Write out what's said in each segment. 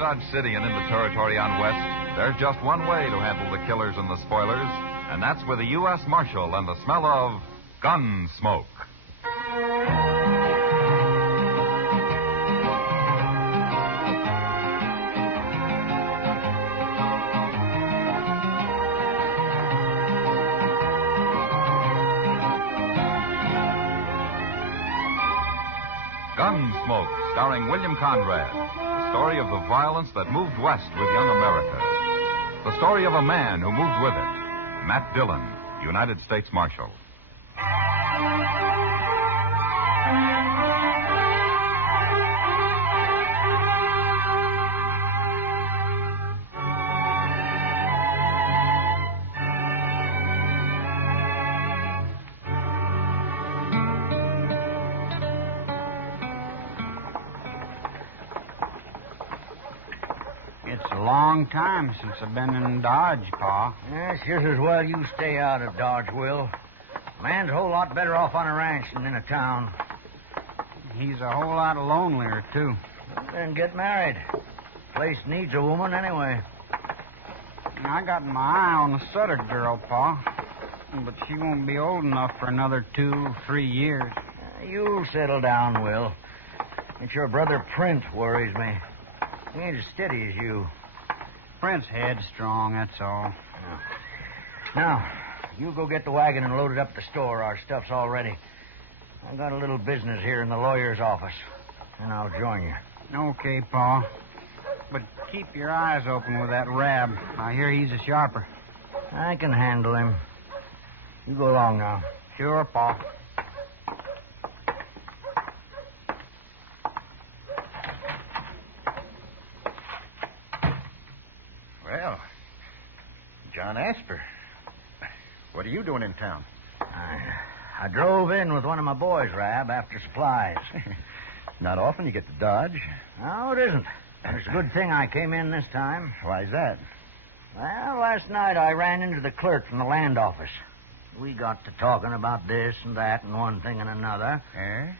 Dodge City and into territory on West, there's just one way to handle the killers and the spoilers, and that's with a U.S. Marshal and the smell of Gunsmoke. Gunsmoke, starring William Conrad. The story of the violence that moved west with young America. The story of a man who moved with it. Matt Dillon, United States Marshal. It's a long time since I've been in Dodge, Pa. Yeah, it's just as well you stay out of Dodge, Will. Man's a whole lot better off on a ranch than in a town. He's a whole lot lonelier, too. Then get married. Place needs a woman anyway. I got my eye on the Sutter girl, Pa. But she won't be old enough for another 2-3 years. You'll settle down, Will. It's your brother Prince worries me. He ain't as steady as you. Prince headstrong, that's all. Now, you go get the wagon and load it up at the store. Our stuff's all ready. I've got a little business here in the lawyer's office, and I'll join you. Okay, Pa. But keep your eyes open with that Rab. I hear he's a sharper. I can handle him. You go along now. Sure, Pa. Well, John Asper, what are you doing in town? I drove in with one of my boys, Rab, after supplies. Not often you get to Dodge. No, it isn't. It's a good thing I came in this time. Why's that? Well, last night I ran into the clerk from the land office. We got to talking about this and that and one thing and another. Eh?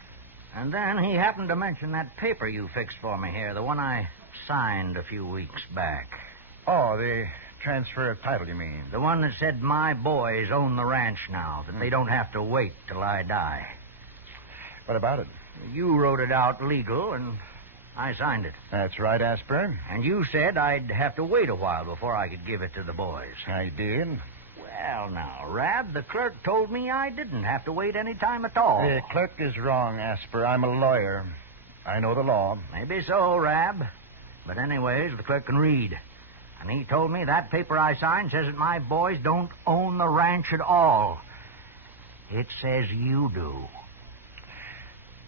And then he happened to mention that paper you fixed for me here, the one I signed a few weeks back. Oh, the transfer of title, you mean? The one that said my boys own the ranch now, that they don't have to wait till I die. What about it? You wrote it out legal, and I signed it. That's right, Asper. And you said I'd have to wait a while before I could give it to the boys. I did. Well, now, Rab, the clerk told me I didn't have to wait any time at all. The clerk is wrong, Asper. I'm a lawyer. I know the law. Maybe so, Rab. But anyways, the clerk can read. And he told me that paper I signed says that my boys don't own the ranch at all. It says you do.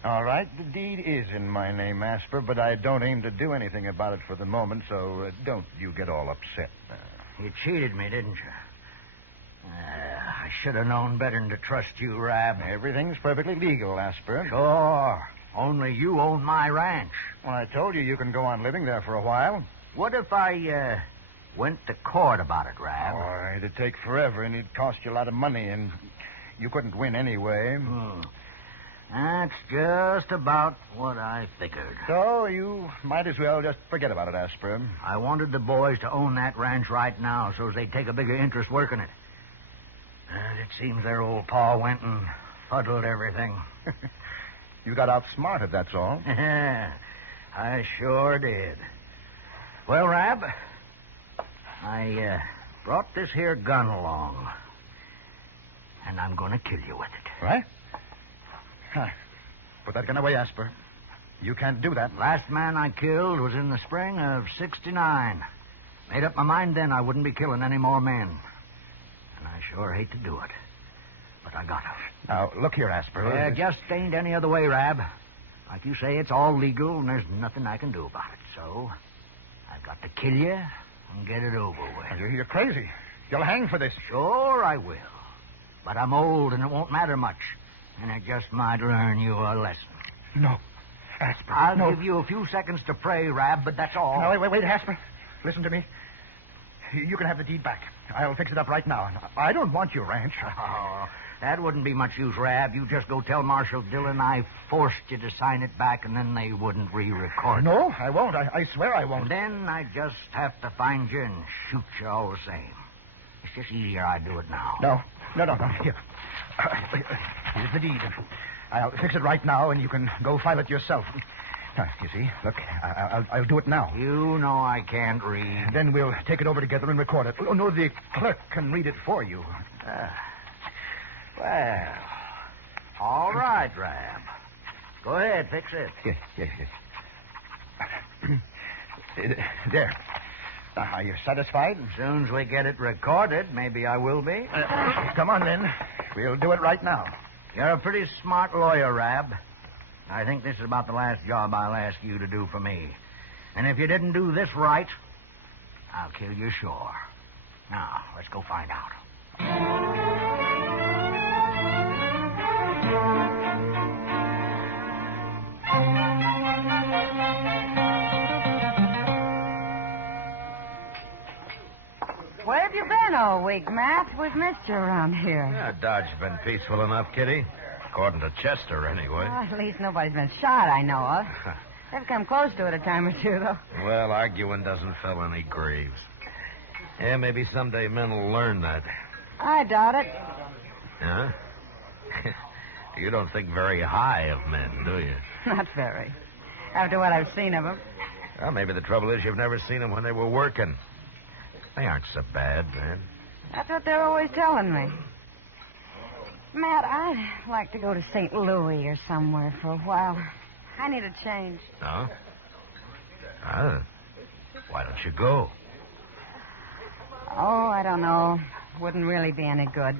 All right, the deed is in my name, Asper, but I don't aim to do anything about it for the moment, so don't you get all upset. You cheated me, didn't you? I should have known better than to trust you, Rab. Everything's perfectly legal, Asper. Sure. Only you own my ranch. Well, I told you can go on living there for a while. What if I, went to court about it, Rab? Oh, it'd take forever, and it'd cost you a lot of money, and you couldn't win anyway. That's just about what I figured. So you might as well just forget about it, Asper. I wanted the boys to own that ranch right now so they'd take a bigger interest working it. And it seems their old pa went and fuddled everything. You got outsmarted, that's all. I sure did. Well, Rab, I brought this here gun along. And I'm going to kill you with it. Right? Huh. Put that gun away, Asper. You can't do that. Last man I killed was in the spring of '69. Made up my mind then I wouldn't be killing any more men. And I sure hate to do it. But I gotta. Now, look here, Asper. Yeah, just ain't any other way, Rab. Like you say, it's all legal, and there's nothing I can do about it. So, I've got to kill you and get it over with. You're crazy. You'll hang for this. Sure I will. But I'm old, and it won't matter much. And it just might learn you a lesson. No. Asper, I'll give you a few seconds to pray, Rab, but that's all. No, wait, Asper. Listen to me. You can have the deed back. I'll fix it up right now. I don't want your ranch. Oh, That wouldn't be much use, Rab. You just go tell Marshal Dillon I forced you to sign it back, and then they wouldn't re-record it. No, I won't. I swear I won't. And then I just have to find you and shoot you all the same. It's just easier I do it now. No. Here. Here's the deed. I'll fix it right now, and you can go file it yourself. You see, look, I'll do it now. You know I can't read. Then we'll take it over together and record it. Oh, no, the clerk can read it for you. Well, all right, Rab. Go ahead, fix it. Yes. There. Are you satisfied? As soon as we get it recorded, maybe I will be. Come on, then. We'll do it right now. You're a pretty smart lawyer, Rab. I think this is about the last job I'll ask you to do for me. And if you didn't do this right, I'll kill you sure. Now, let's go find out. Where have you been all week, Matt? We've missed you around here. Yeah, Dodge's been peaceful enough, Kitty. According to Chester, anyway. Well, at least nobody's been shot, I know of. They've come close to it a time or two, though. Well, arguing doesn't fill any graves. Yeah, maybe someday men will learn that. I doubt it. Huh? You don't think very high of men, do you? Not very. After what I've seen of them. Well, maybe the trouble is you've never seen them when they were working. They aren't so bad, man. That's what they're always telling me. Matt, I'd like to go to St. Louis or somewhere for a while. I need a change. No? Why don't you go? Oh, I don't know. Wouldn't really be any good.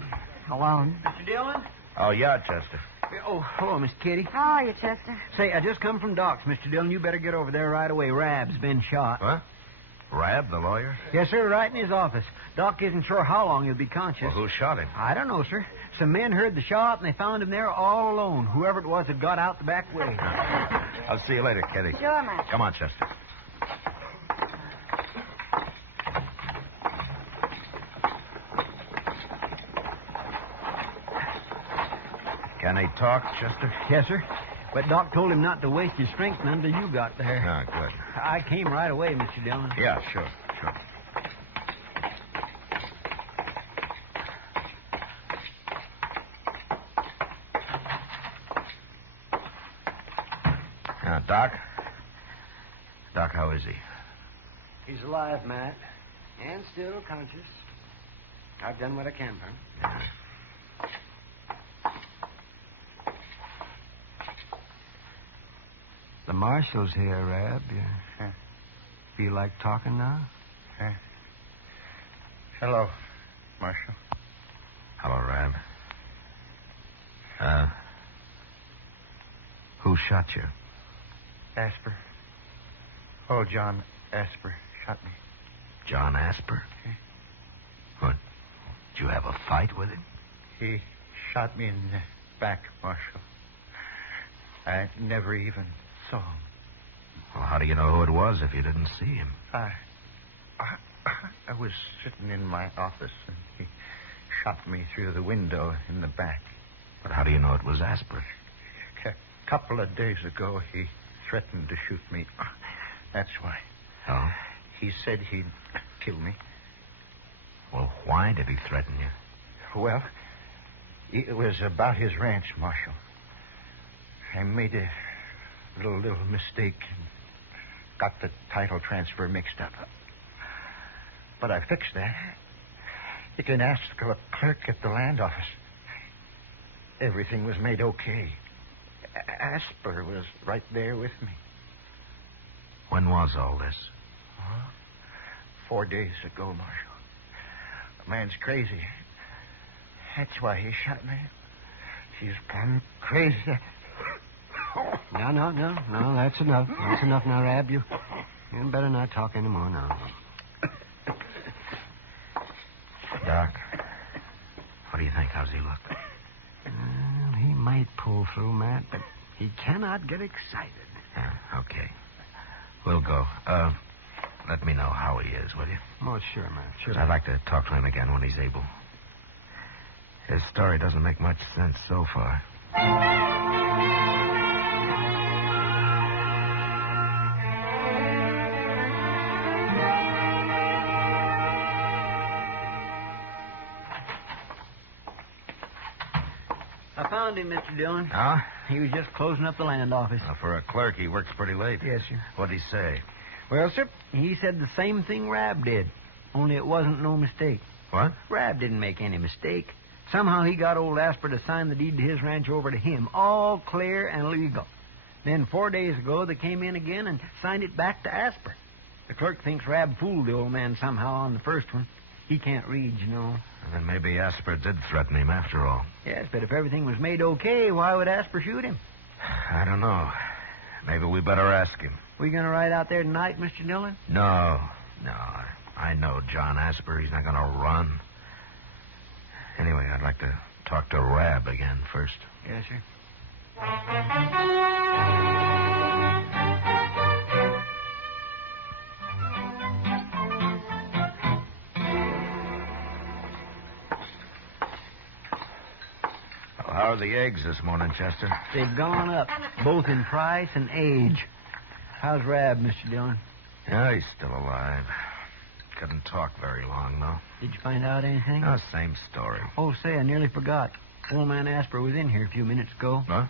Alone. Mr. Dillon? Oh, yeah, Chester. Oh, hello, Miss Kitty. How are you, Chester? Say, I just come from Doc's, Mr. Dillon. You better get over there right away. Rab's been shot. What? Rab, the lawyer? Yes, sir, right in his office. Doc isn't sure how long he'll be conscious. Well, who shot him? I don't know, sir. Some men heard the shot, and they found him there all alone. Whoever it was had got out the back way. I'll see you later, Kitty. Sure, Matt. Come on, Chester. Can he talk, Chester? Yes, sir. But Doc told him not to waste his strength until you got there. Ah, good. I came right away, Mr. Dillon. Yeah, sure. Now, Doc, how is he? He's alive, Matt. And still conscious. I've done what I can for him. Yeah. The marshal's here, Rab. You feel like talking now? Hello, Marshal. Hello, Rab. Who shot you? Asper. Oh, John Asper shot me. John Asper? What? Did you have a fight with him? He shot me in the back, Marshal. I never even saw him. Well, how do you know who it was if you didn't see him? I was sitting in my office, and he shot me through the window in the back. But how do you know it was Asper? A couple of days ago, he threatened to shoot me. That's why. Oh? He said he'd kill me. Well, why did he threaten you? Well, it was about his ranch, Marshal. I made a little mistake and got the title transfer mixed up. But I fixed that. You can ask the clerk at the land office. Everything was made okay. Asper was right there with me. When was all this? 4 days ago, Marshal. The man's crazy. That's why he shot me. He's gone crazy. No, that's enough. That's enough now, Rab. You better not talk anymore now. Doc, what do you think? How's he look? Well, he might pull through, Matt, but he cannot get excited. Yeah, okay. We'll go. Let me know how he is, will you? Oh, sure, Matt. Sure. I'd like to talk to him again when he's able. His story doesn't make much sense so far. I found him, Mr. Dillon. Huh? He was just closing up the land office. For a clerk, he works pretty late. Yes, sir. What'd he say? Well, sir, he said the same thing Rab did, only it wasn't no mistake. What? Rab didn't make any mistake. Somehow he got old Asper to sign the deed to his ranch over to him, all clear and legal. Then 4 days ago, they came in again and signed it back to Asper. The clerk thinks Rab fooled the old man somehow on the first one. He can't read, you know. And then maybe Asper did threaten him after all. Yes, but if everything was made okay, why would Asper shoot him? I don't know. Maybe we better ask him. We going to ride out there tonight, Mr. Dillon? No. I know John Asper. He's not going to run. Anyway, I'd like to talk to Rab again first. Yes, sir. How are the eggs this morning, Chester? They've gone up, both in price and age. How's Rab, Mr. Dillon? Yeah, he's still alive. Couldn't talk very long, though. Did you find out anything? No, same story. Oh, say, I nearly forgot. Old man Asper was in here a few minutes ago. Huh?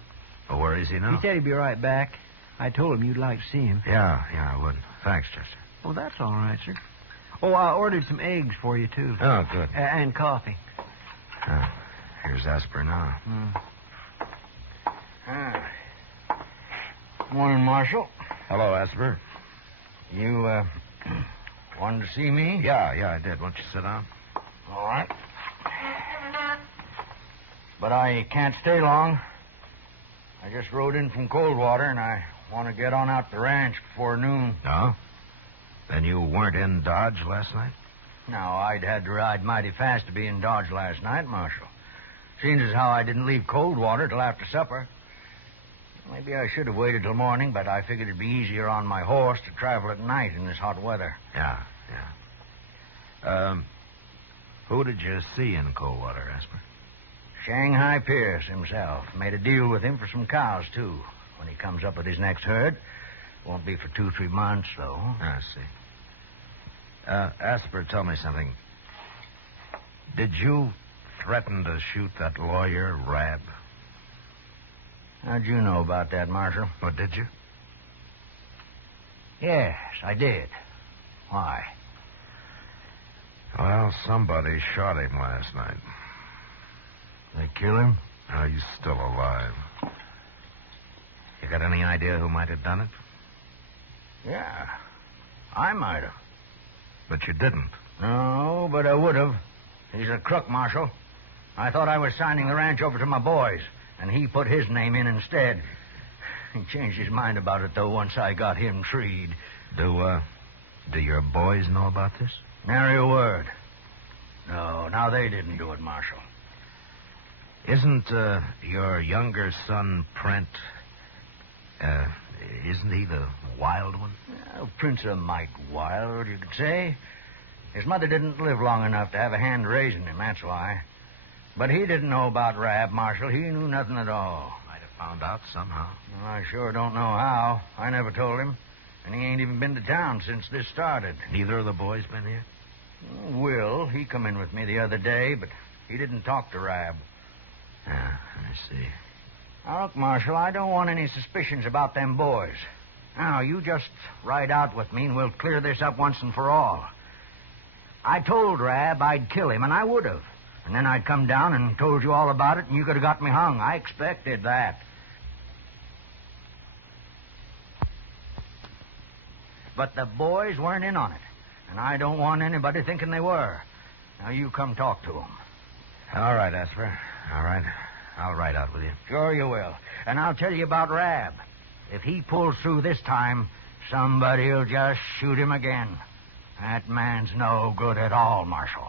Well, where is he now? He said he'd be right back. I told him you'd like to see him. Yeah, I would. Thanks, Chester. Oh, that's all right, sir. Oh, I ordered some eggs for you, too. Oh, good. And coffee. Here's Asper now. Morning, Marshal. Hello, Asper. You, wanted to see me? Yeah, I did. Won't you sit down? All right. But I can't stay long. I just rode in from Coldwater, and I want to get on out to the ranch before noon. No? Then you weren't in Dodge last night? No, I'd had to ride mighty fast to be in Dodge last night, Marshal. Seems as how I didn't leave Coldwater till after supper. Maybe I should have waited till morning, but I figured it'd be easier on my horse to travel at night in this hot weather. Yeah. Who did you see in Coldwater, Asper? Shanghai Pierce himself. Made a deal with him for some cows, too, when he comes up with his next herd. Won't be for 2-3 months, though. I see. Asper, tell me something. Did you threaten to shoot that lawyer, Rab? How'd you know about that, Marshal? What, did you? Yes, I did. Why? Well, somebody shot him last night. They kill him? Oh, he's still alive. You got any idea who might have done it? Yeah, I might have. But you didn't. No, but I would have. He's a crook, Marshal. I thought I was signing the ranch over to my boys, and he put his name in instead. He changed his mind about it, though, once I got him treed. Do your boys know about this? Nary a word. No, now they didn't do it, Marshal. Isn't your younger son, Prent, isn't he the wild one? Well, Prince of Mike Wild, you could say. His mother didn't live long enough to have a hand raising him, that's why. But he didn't know about Rab, Marshal. He knew nothing at all. Might have found out somehow. Well, I sure don't know how. I never told him. And he ain't even been to town since this started. Neither of the boys been here? Will, he come in with me the other day, but he didn't talk to Rab. Yeah, I see. Now, look, Marshal, I don't want any suspicions about them boys. Now, you just ride out with me and we'll clear this up once and for all. I told Rab I'd kill him, and I would have. And then I'd come down and told you all about it, and you could have got me hung. I expected that. But the boys weren't in on it, and I don't want anybody thinking they were. Now, you come talk to them. All right, Asper. All right. I'll ride out with you. Sure you will. And I'll tell you about Rab. If he pulls through this time, somebody'll just shoot him again. That man's no good at all, Marshal.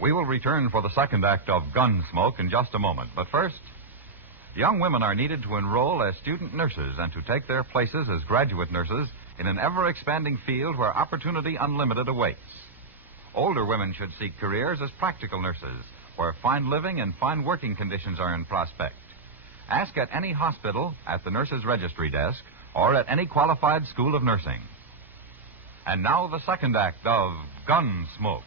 We return for the second act of Gunsmoke in just a moment. But first, young women are needed to enroll as student nurses and to take their places as graduate nurses in an ever-expanding field where opportunity unlimited awaits. Older women should seek careers as practical nurses, where fine living and fine working conditions are in prospect. Ask at any hospital, at the nurse's registry desk, or at any qualified school of nursing. And now the second act of Gunsmoke.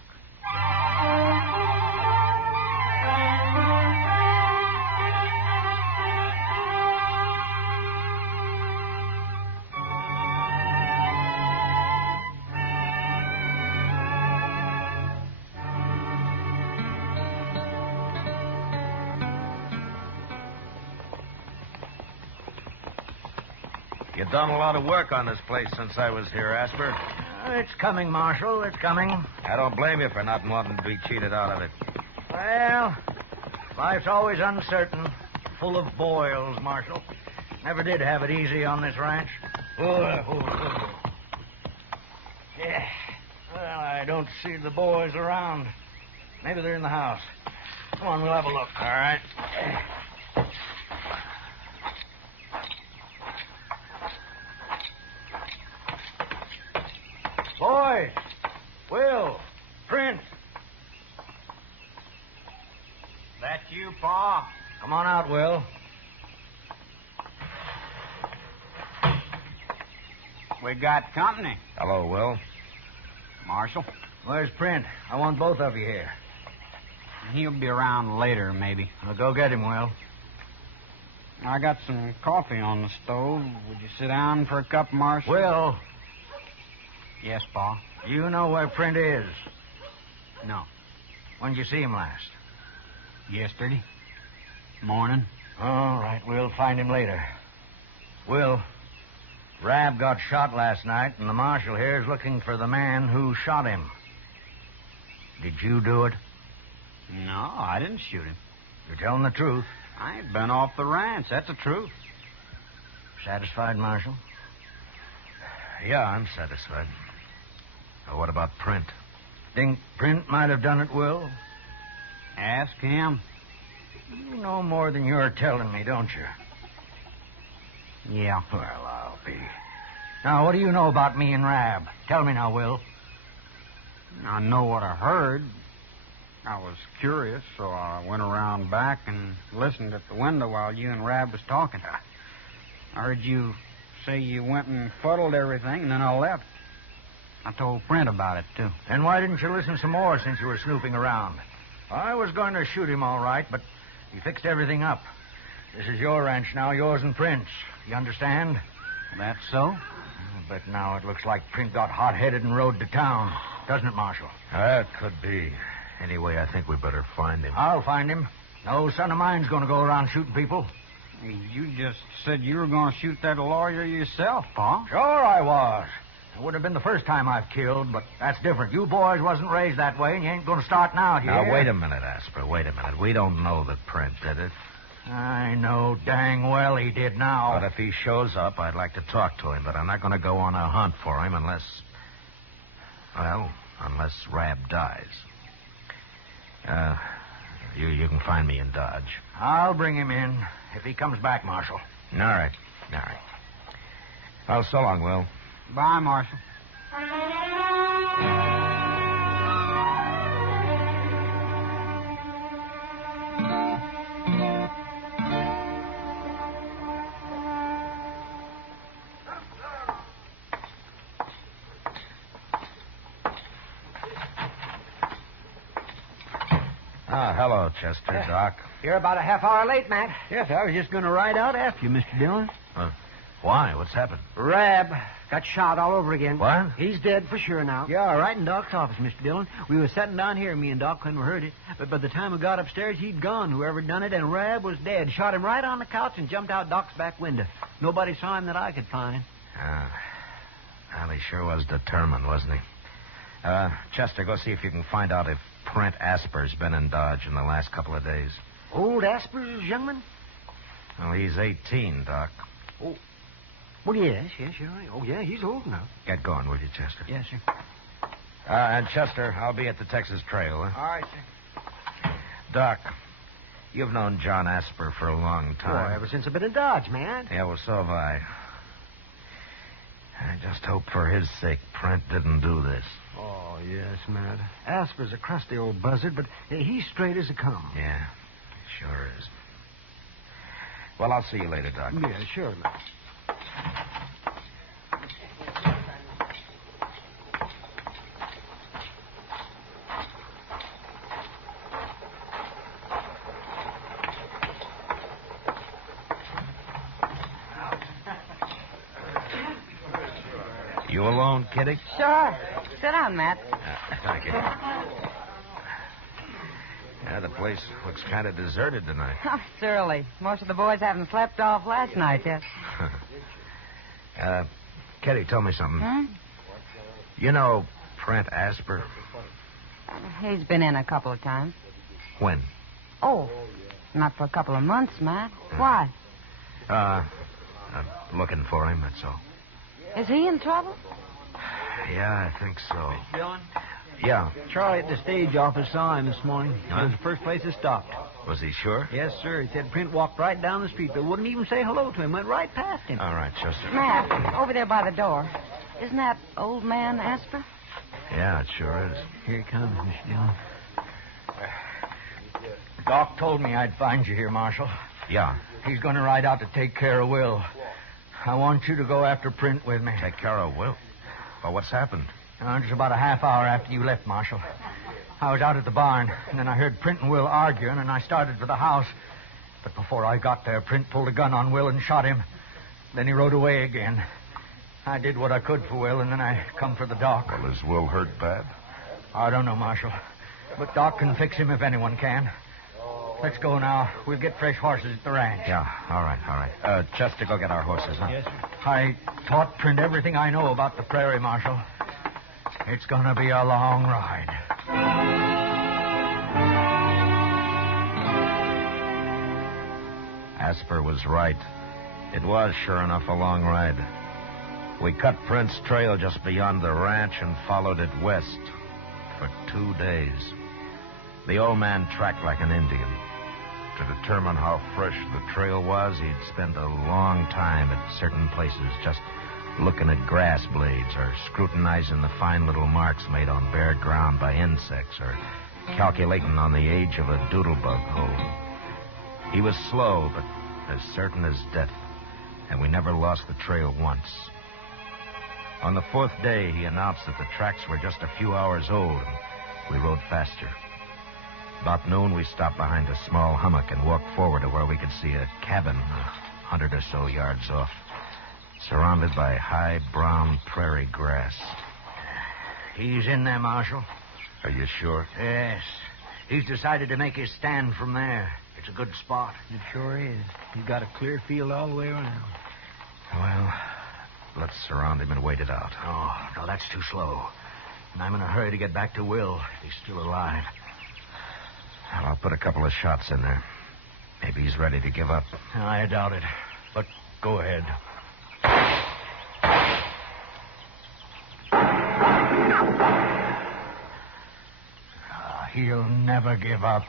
You've done a lot of work on this place since I was here, Asper. It's coming, Marshal. It's coming. I don't blame you for not wanting to be cheated out of it. Well, life's always uncertain, full of boils, Marshal. Never did have it easy on this ranch. Yeah. Well, I don't see the boys around. Maybe they're in the house. Come on, we'll have a look. All right. Boys! Will! Prince! That you, Pa? Come on out, Will. We got company. Hello, Will. Marshal. Where's Print? I want both of you here. He'll be around later, maybe. Well, go get him, Will. I got some coffee on the stove. Would you sit down for a cup, Marshal? Will, Yes, Pa. you know where Print is. No. When did you see him last? Yesterday. Morning. All right, we'll find him later. Will, Rab got shot last night, and the marshal here is looking for the man who shot him. Did you do it? No, I didn't shoot him. You're telling the truth. I ain't been off the ranch. That's the truth. Satisfied, Marshal? Yeah, I'm satisfied. What about Print? Think Print might have done it, Will? Ask him. You know more than you're telling me, don't you? Yeah. Well, I'll be. Now, what do you know about me and Rab? Tell me now, Will. I know what I heard. I was curious, so I went around back and listened at the window while you and Rab was talking. I heard you say you went and fuddled everything, and then I left. I told Brent about it, too. And why didn't you listen some more since you were snooping around? I was going to shoot him all right, but he fixed everything up. This is your ranch now, yours and Print's. You understand? That's so? But now it looks like Print got hot-headed and rode to town. Doesn't it, Marshal? It could be. Anyway, I think we better find him. I'll find him. No son of mine's going to go around shooting people. You just said you were going to shoot that lawyer yourself, Pa. Sure I was. It would have been the first time I've killed, but that's different. You boys wasn't raised that way, and you ain't going to start now, here. Now, wait a minute, Asper. Wait a minute. We don't know that Print did it. I know dang well he did now. But if he shows up, I'd like to talk to him, but I'm not going to go on a hunt for him unless Rab dies. You can find me in Dodge. I'll bring him in if he comes back, Marshal. All right. Well, so long, Will. Bye, Marshal. Hello, Chester, Doc. You're about a half hour late, Matt. Yes, I was just going to ride out after you, Mr. Dillon. Why? What's happened? Rab got shot all over again. What? He's dead for sure now. Yeah, right in Doc's office, Mr. Dillon. We was sitting down here, me and Doc, when we heard it. But by the time we got upstairs, he'd gone, whoever done it, and Rab was dead. Shot him right on the couch and jumped out Doc's back window. Nobody saw him that I could find. Well, he sure was determined, wasn't he? Chester, go see if you can find out if Print Asper's been in Dodge in the last couple of days. Old Asper's youngman? Well, he's 18, Doc. Oh. Well, yes, you're right. Oh, yeah, he's old now. Get going, will you, Chester? Yes, sir. And Chester, I'll be at the Texas Trail, huh? All right, sir. Doc, you've known John Asper for a long time. Boy, ever since I've been in Dodge, man. Yeah, well, so have I. I just hope for his sake Prent didn't do this. Oh, yes, Matt. Asper's a crusty old buzzard, but he's straight as a come. Yeah, sure is. Well, I'll see you later, Doc. Yeah, sure, Matt. You alone, Kitty? Sure. Sit down, Matt. Thank you. Yeah, the place looks kind of deserted tonight. Oh, it's early. Most of the boys haven't slept off last night yet. Kitty, tell me something. Hmm? You know Prent Asper? He's been in a couple of times. When? Oh, not for a couple of months, Matt. Why? I'm looking for him, that's all. Is he in trouble? Yeah, I think so. Dillon? Yeah. Charlie at the stage office saw him this morning. Huh? It was the first place he stopped. Was he sure? Yes, sir. He said Print walked right down the street, but wouldn't even say hello to him. Went right past him. All right, Chester. Matt, over there by the door. Isn't that old man Asper? Yeah, it sure is. Here he comes, Mr. Dillon. Doc told me I'd find you here, Marshal. Yeah. He's going to ride out to take care of Will. I want you to go after Print with me. Take care of Will. Well, what's happened? Just about a half hour after you left, Marshal. I was out at the barn, and then I heard Print and Will arguing, and I started for the house. But before I got there, Print pulled a gun on Will and shot him. Then he rode away again. I did what I could for Will, and then I come for the Doc. Well, is Will hurt bad? I don't know, Marshal. But Doc can fix him if anyone can. Let's go now. We'll get fresh horses at the ranch. Yeah, all right. Chester, go get our horses, huh? Yes, sir. I taught Print everything I know about the prairie, Marshal. It's going to be a long ride. Asper was right. It was, sure enough, a long ride. We cut Print's trail just beyond the ranch and followed it west for 2 days. The old man tracked like an Indian. To determine how fresh the trail was, he'd spend a long time at certain places just looking at grass blades or scrutinizing the fine little marks made on bare ground by insects or calculating on the age of a doodlebug hole. He was slow, but as certain as death, and we never lost the trail once. On the 4th day, he announced that the tracks were just a few hours old, and we rode faster. About noon, we stopped behind a small hummock and walked forward to where we could see a cabin 100 or so yards off, surrounded by high brown prairie grass. He's in there, Marshal. Are you sure? Yes. He's decided to make his stand from there. It's a good spot. It sure is. He's got a clear field all the way around. Well, let's surround him and wait it out. Oh, no, that's too slow. And I'm in a hurry to get back to Will if he's still alive. Well, I'll put a couple of shots in there. Maybe he's ready to give up. I doubt it. But go ahead. He'll never give up.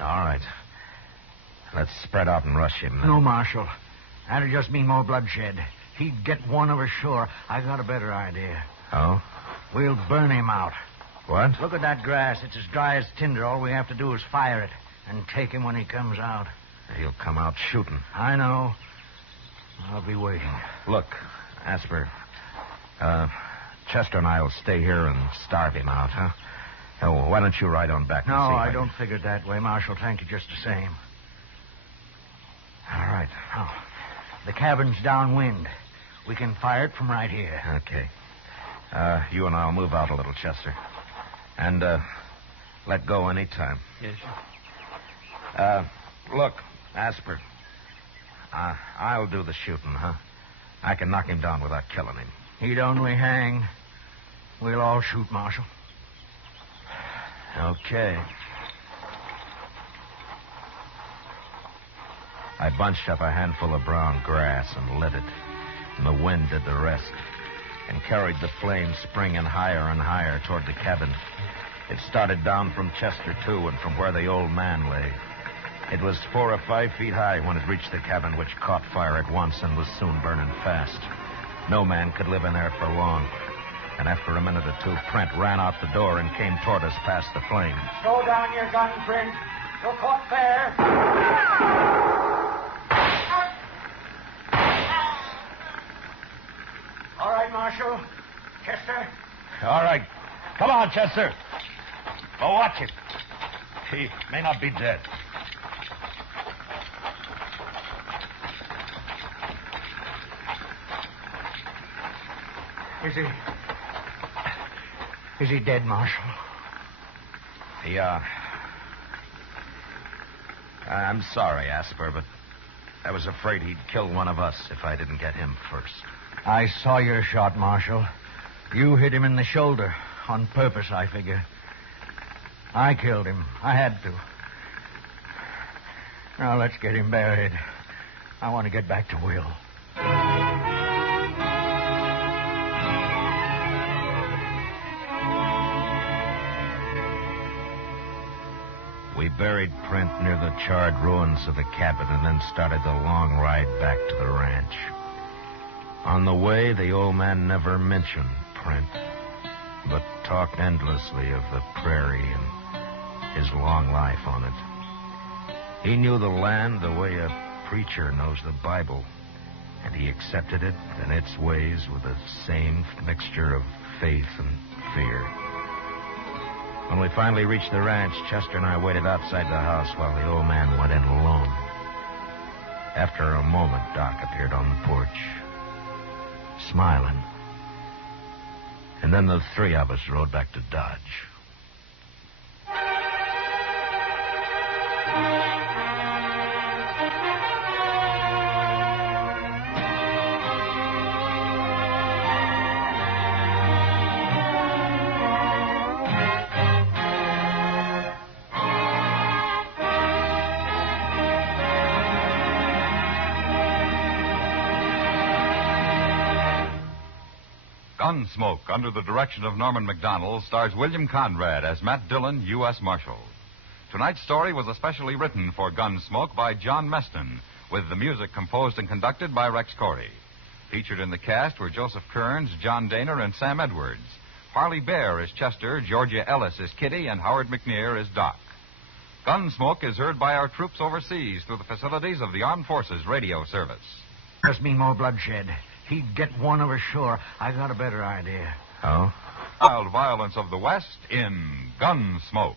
All right. Let's spread out and rush him. No, Marshal. That'll just mean more bloodshed. He'd get one of us sure. I got a better idea. Oh? We'll burn him out. What? Look at that grass. It's as dry as tinder. All we have to do is fire it and take him when he comes out. He'll come out shooting. I know. I'll be waiting. Look, Asper, Chester and I will stay here and starve him out, huh? Oh, why don't you ride on back and No, see if I can- don't figure it that way, Marshal. Thank you just the same. All right. Oh, the cabin's downwind. We can fire it from right here. Okay. You and I'll move out a little, Chester. And, let go any time. Yes, sir. Look, Asper. I'll do the shooting, huh? I can knock him down without killing him. He'd only hang. We'll all shoot, Marshal. Okay. I bunched up a handful of brown grass and lit it, and the wind did the rest. and carried the flame springing higher and higher toward the cabin. It started down from Chester, too, and from where the old man lay. It was 4 or 5 feet high when it reached the cabin, which caught fire at once and was soon burning fast. No man could live in there for long. And after a minute or two, Prent ran out the door and came toward us past the flame. Throw down your gun, Prent. You're caught fair. All right, Marshal. Chester. All right. Come on, Chester. Go watch it. He may not be dead. Is he dead, Marshal? I'm sorry, Asper, but I was afraid he'd kill one of us if I didn't get him first. I saw your shot, Marshal. You hit him in the shoulder. On purpose, I figure. I killed him. I had to. Now, let's get him buried. I want to get back to Will. We buried Prent near the charred ruins of the cabin and then started the long ride back to the ranch. On the way, the old man never mentioned Prent, but talked endlessly of the prairie and his long life on it. He knew the land the way a preacher knows the Bible, and he accepted it and its ways with the same mixture of faith and fear. When we finally reached the ranch, Chester and I waited outside the house while the old man went in alone. After a moment, Doc appeared on the porch, smiling. And then the three of us rode back to Dodge. Gunsmoke, under the direction of Norman MacDonald, stars William Conrad as Matt Dillon, U.S. Marshal. Tonight's story was especially written for Gunsmoke by John Meston, with the music composed and conducted by Rex Corey. Featured in the cast were Joseph Kearns, John Daner, and Sam Edwards. Harley Bear is Chester, Georgia Ellis is Kitty, and Howard McNear is Doc. Gunsmoke is heard by our troops overseas through the facilities of the Armed Forces Radio Service. Must mean more bloodshed. He'd get one over sure. I got a better idea. Oh? Wild violence of the West in Gunsmoke.